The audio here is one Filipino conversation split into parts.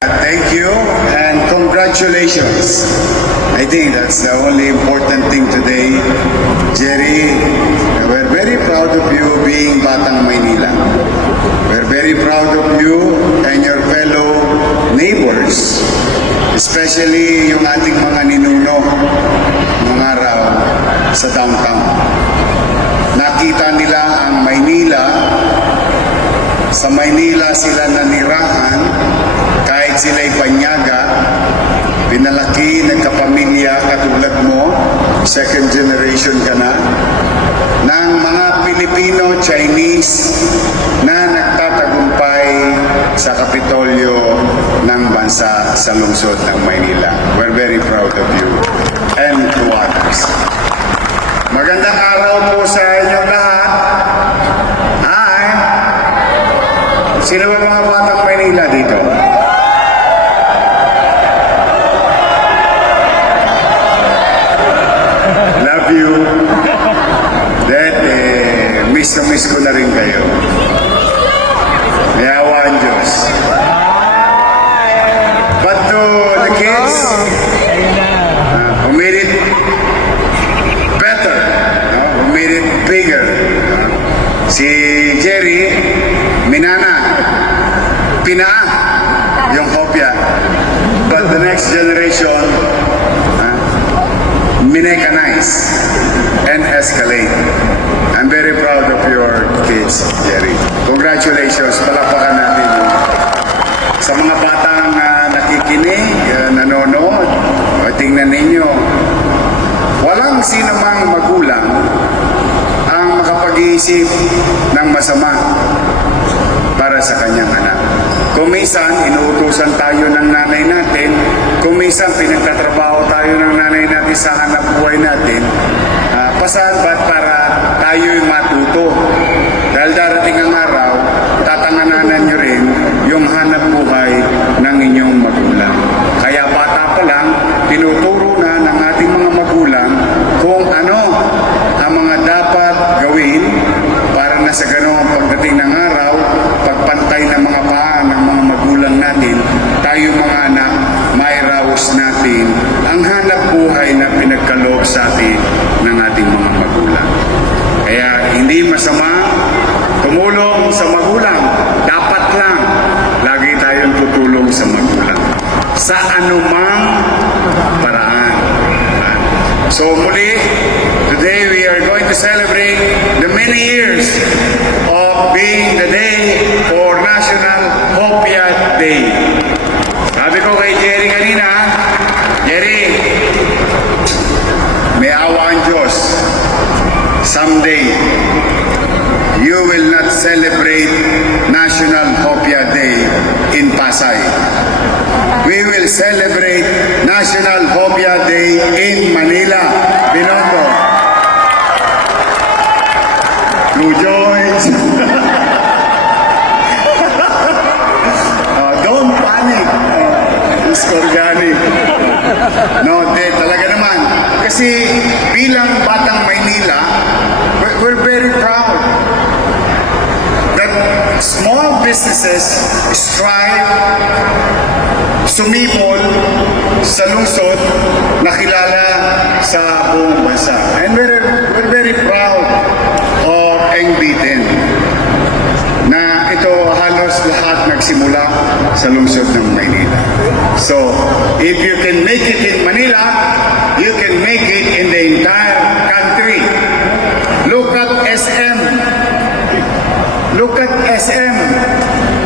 Thank you and congratulations. I think that's the only important thing today. Jerry, we're very proud of you being Batang Maynila. We're very proud of you and your fellow neighbors, especially yung ating mga ninuno nung araw sa downtown. Nakita nila ang Maynila, sa Maynila sila nanirahan, kahit sila'y panyaga, pinalaki, nagkapamilya, katulad mo, second generation ka na, ng mga Pilipino, Chinese na nagtatagumpay sa Kapitolyo ng bansa sa lungsod ng Maynila. We're very proud of you and to others. Magandang araw po sa inyong lahat. Hi! Sino ba mga batang Maynila dito? Love you. That, miss ko na rin kayo. May awa ang Diyos. But to the kids, who made it better, who made it bigger, si Jerry, minana, pinaa yung kopya. But the next generation, minecanize and escalate. I'm very proud of your kids, Jerry. Congratulations. Palakpakan natin yun. Sa mga batang nakikinig, nanonood, tingnan ninyo, walang sinumang magulang ang makapag-iisip ng masama para sa kanyang anak. Kung minsan, inuutusan tayo ng nanay natin, kung minsan, pinagtatrabaho tayo ng nanay natin sa hanap buhay natin, pasaan ba't para tayo'y matuto? Dahil darating ang araw, tatangananan nyo rin yung hanap buhay ng inyong magulang. Kaya bata pa lang, tinuturo na ng ating mga magulang kung ano ang mga dapat gawin para na sa ganoong pagdating ng araw, pagpantay ng mga paa ng mga magulang natin, tayo mga anak, mairaos natin ang hanap buhay na pinagkaloob sa atin ng ating mga magulang. Kaya hindi masama tumulong sa magulang. Dapat lang lagi tayong tutulong sa magulang sa anumang paraan. So muli, today we are going to celebrate the many years of being the day for National Hopia Day. Sabi ko kay Jerry kanina, Jerry, may awa ang Diyos. Someday, you will not celebrate National Hopia Day in Pasay. We will celebrate National Hopia Day in Manila, Binondo. Blue Joys. Don't panic. It's organic. No, talaga naman. Kasi bilang Batang Maynila, we're very proud that small businesses strive, sumipol sa lungsod na kilala sa buong bansa. And we're very proud of Engbitin na ito halos lahat nagsimula sa lungsod ng Maynila. So, if you can make it in Manila, you can make it in the entire country. Look at SM. Look at SM.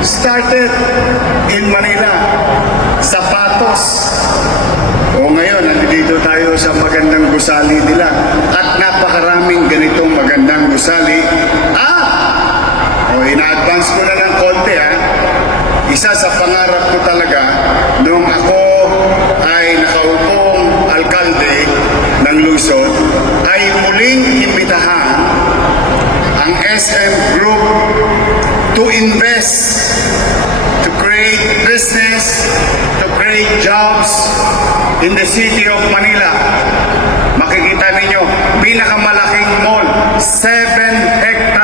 Started in Manila. Sapatos. O ngayon, nandito tayo sa magandang gusali nila. At napakaraming ganitong magandang gusali. Ina-advance ko na ng konti Isa sa pangarap ko talaga nung ako ay nakaupong alkalde ng lungsod ay muling imbitahan ang SM Group to invest, to create business, to create jobs in the city of Manila. Makikita ninyo, pinakamalaking mall, 7-hectare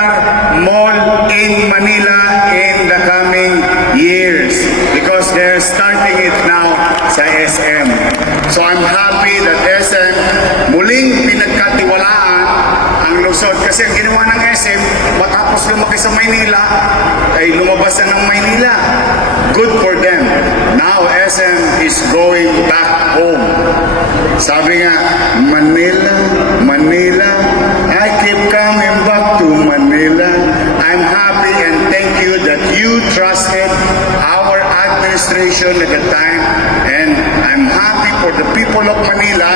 mall in Manila in the coming years because they're starting starting it now sa SM. So I'm happy that SM muling pinagkatiwalaan ang Luzon. Kasi ang ginawa ng SM, matapos lumaki sa Maynila, ay lumabas na ng Maynila. Good for them. Now SM is going back home. Sabi nga, Manila, Manila, I keep coming back to Manila. I'm happy and thank you that you trusted our administration at the time, and I'm happy for the people of Manila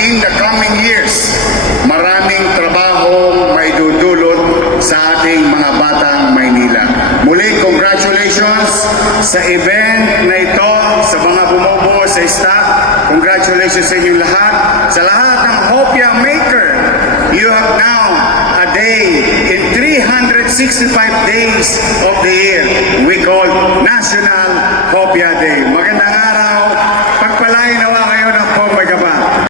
in the coming years. Maraming trabaho may dudulot sa ating mga batang Maynila. Muli, congratulations sa event na ito, sa mga bumubuo sa staff. Congratulations sa inyong lahat. Sa lahat ng Hopia Maker, you have now a day in 365 days of the year we call National